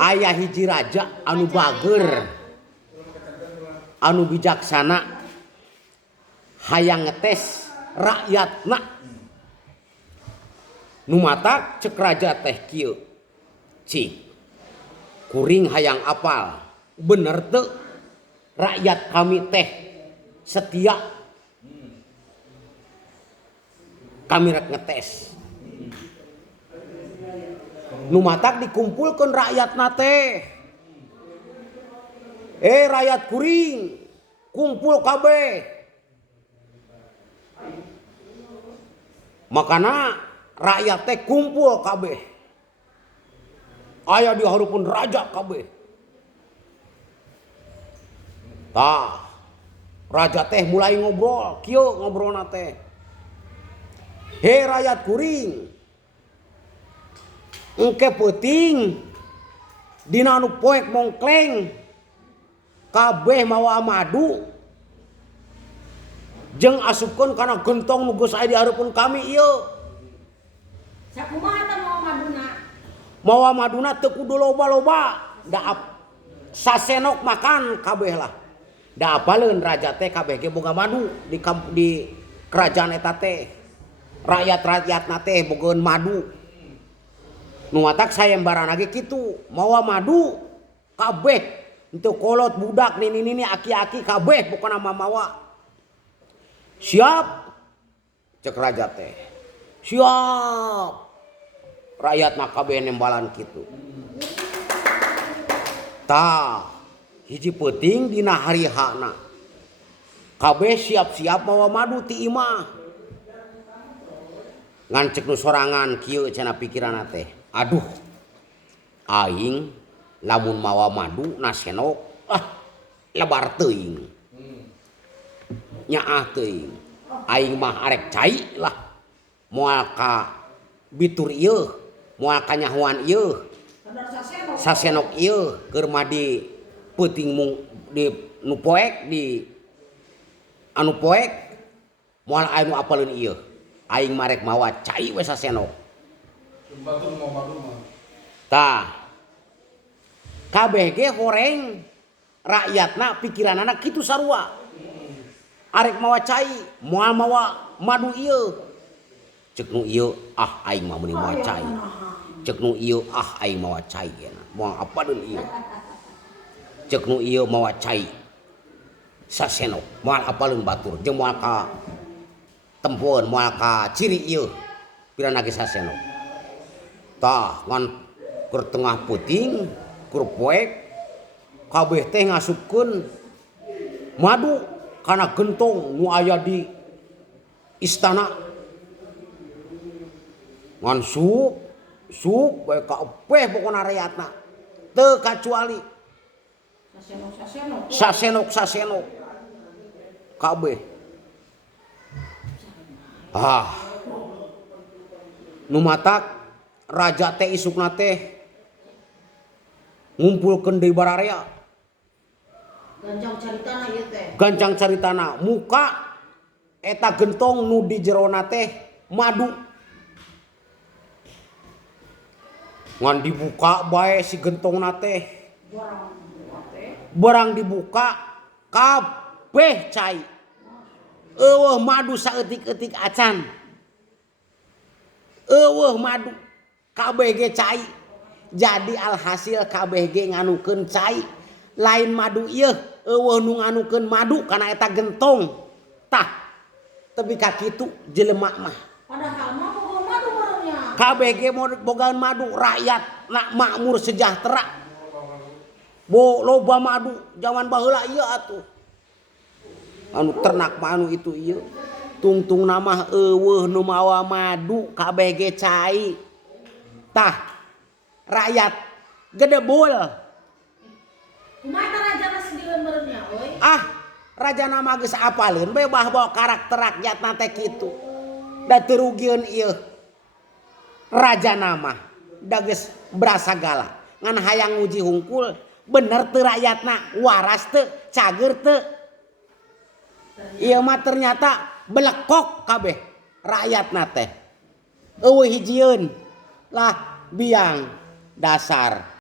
Aya hiji raja anu bager anu bijaksana hayang ngetes rakyatna. Nu matak cek raja teh kieu, cik kuring hayang apal bener teu rakyat kami teh setia, kami rek ngetes. Nu matak dikumpulkeun rakyatna teh. Rakyat kuring kumpul kabeh. Makana rakyat teh kumpul kabeh. Aya di hareupeun raja kabeh. Tah, raja teh mulai ngobrol, kieu ngobrolna teh. He rakyat kuring, engke peuting dina anu poek mongkleng kabeh mawa madu jeung asupkeun kana gentong nu geus aya di hareupeun kami ieu. Sakumaha teh mawa maduna? Mawa maduna teu kudu loba-loba, da sasenok makan kabeh lah. Da apaleun raja teh kabeh ge boga madu di kerajaan eta teh. Rakyat-rakyatna teh bogeun madu. Nu matak sayembarana ge kitu, mawa madu kabeh henteu kolot budak nini aki-aki kabeh pokona mamawa. Siap cek raja teh. Siap. Rakyatna kabeh nembalan kitu. Tah, hiji peuting dina hari hakna. Kabeh siap-siap mawa madu ti imah. Ngan cek nu sorangan kieu cenah pikiranna teh. Aduh, aing lamun mawa madu nasenok lebar teuing. Nyaah teuing. Aing mah arek cai lah. Moal ka bitur ieu, moal ka nyahoan ieu. Sasenok ieu keur madi peuting di nu poek di anu poek moal anu apaleun ieu. Aing marek mawa cai we sasenok. Tah, kabeh ge horeng rakyatna pikiranana kitu sarua. Arek mawa cai, moal mawa madu ieu. Cek nu ieu aing mah meuni mawa cai. Cek nu ieu aing mawa cai geuna. Moal apadeun ieu. Cek nu ieu mawa cai sasenok, moal apaleun batur jeung moal ka tempuan moal ka ciri ieu pirana ge sasenok. Tah ngan keur tengah peuting keur poek kabeh teh ngasupkeun madu kana gentong nu aya di istana. Ngan sup bae kabeh pokona rakyatna teu kacuali sasenok kabeh. Nu matak raja teh isukna teh ngumpulkeun deui bararea. Gancang caritana muka eta gentong nu di jerona teh madu. Ngan dibuka bae si gentongna teh. Barang dibuka kabeh cai. Eueuh madu saeutik-eutik acan. Eueuh madu kabeh ge cai. Jadi alhasil kabeh ge nganukeun cai. Lain madu ieu eueuh nu nganukeun madu kana eta gentong. Tah, tepi ka kitu jelema mah. Padahal mah boga madu barunya. Kabeh ge bogaan madu, rakyat nak makmur sejahtera. Loba madu zaman baheula ieu atuh. Anu ternak mah anu itu ieu. Tungtung namah eueuh nu mawa madu kabeh ge cai. Tah, rakyat gede bul. Kumaha rajana sendirian barunya euy? Raja nama geus apaleun bae bawa karakter rakyatna teh kitu. Da teu rugieun ieu. Raja nama da geus berasa galak. Ngan hayang nguji hungkul bener teu rakyatna, waras teu, cager teu. Ieu mah ternyata belekok kabeh rakyatna teh. Eueuh hijieun lah biang dasar